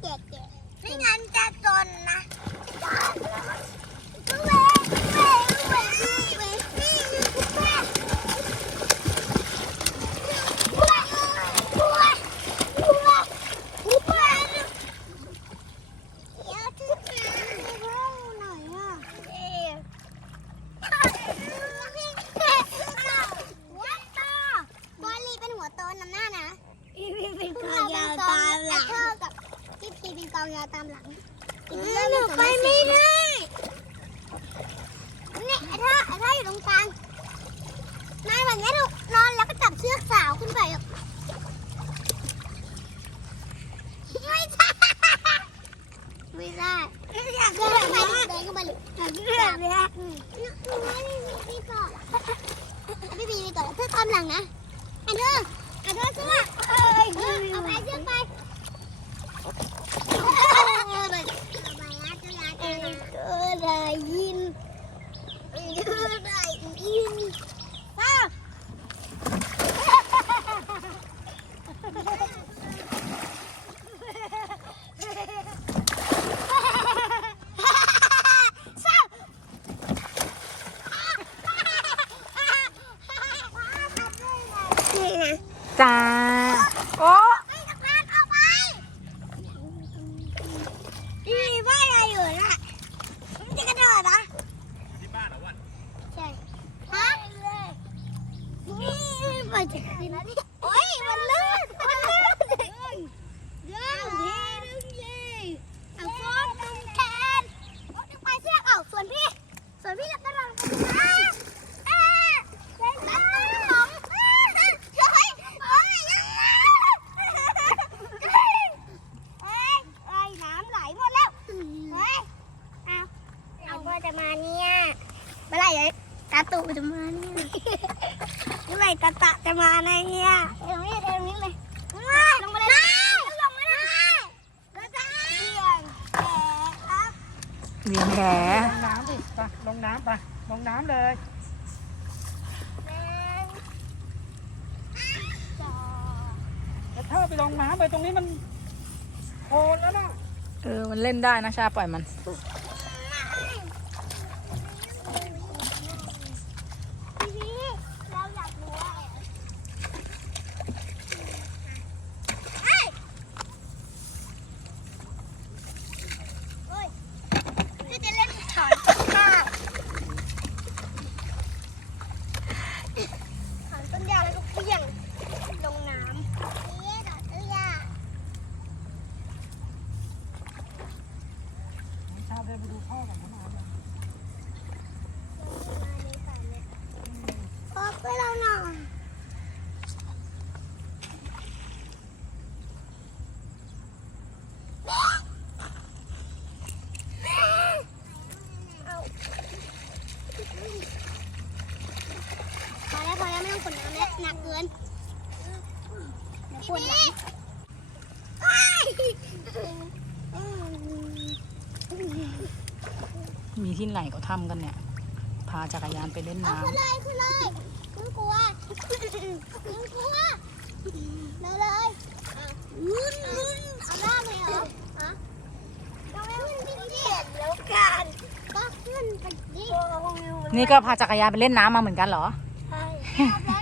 แก่ๆไม่งั้นจะจนนะเว้ยเว้ยเว้ยเว้ยนี่คือคุกแม่คุกแม่คุกแม่คุกแม่คุกแม่เดี๋ยวที่หน่อยอะเอ๊ะ วัดต่อบอลลีเป็นหัวโตนำหน้านะ อีพีเป็น พว กองยาวตามหลัง เธอกับพี่พีเป็นก องยาวตามหลังหนูไปไม่ได้เนี่ยไอ้เธอไอ้เธออยู่ตรงกลางนายแบบนี้ถูกนอนแล้วก็จับเชือกสาวขึ้นไปไม่ใช่ไม่ได้อยากเดินนเข้าแบไปเดินเข้าไปเลยอยากเล่นแบบนี้อืมหนูว่านี่พี่ก่อนพี่พีไปก่อนเธอตามหลังนะอันเธออันเธอเชือกเอ้ย เออเอาไปเชือกไป เออได้ยินเออได้ยิน นี่นะจ้าโอ้ให้นักเรียนออกไปอีบ้าอะไรอยู่น่ะมันจะกระโดดนะใช่ฮะนี่ไปจะขึ้น โอ้ยมันลื่นมันลื่น เรื่องทีนึงยี เอาโฟนดึงแขนโอ้ยดึงไปเชือกเอาส่วนพี่ ส่วนพี่กับตะลังอ่าอ่าเล่นน้ำของอ่าเฮ้ยโอ้ยยังไงเฮ้ยเฮ้ยเฮ้ยน้ำไหลหมดแล้ว เฮ้ย เอา เอาพ่อ จะมาเนี่ยเมื่อไหร่จะตาตู่จะมาเนี่ยเมื่อไหร่ตาตะจะมาเนี่ยเอ็มนี่เอ็มนี่เลยลงไปเลยลงไปเลยก็จะเบี่ยงแขนครับเวียนแหลงน้ำดิไปลงน้ำไปลงน้ำเลยหนึ่งสองแล้วถ้าไปลงน้ำไปตรงนี้มันโคลนแล้วนะเออมันเล่นได้นะชาปล่อยมัน ทีนี้เราอยากรู้ว่าเอ้ยเฮ้ยพี่จะเล่นถอนข้าวถอนต้นยางแล้วก็เพี้ยงลงน้ำนี่ถอนต้นยาง ชา เดินไปดูพ่อก่อนนะมาเนี่ยพอไปเราหน่อยพอแล้วพอแล้วไม่ต้องกดน้ำแล้วหนักเกินเดี๋ยวปวดหลัง มีที่ไหนก็ทำกันเนี่ย พาจักรยานไปเล่นเอาน้ขึ้นเลยขึ้นเลยขึ้นกลัวขึ้นกลัวเร็วเลยเอาได้เลยเหรอฮะเราไม่ขึ้นพี่เห็นแล้วกันก็ขึ้นไปดิำนี่ก็พาจักรยานไปเล่นน้ำมาเหมือนกันเหรอใช่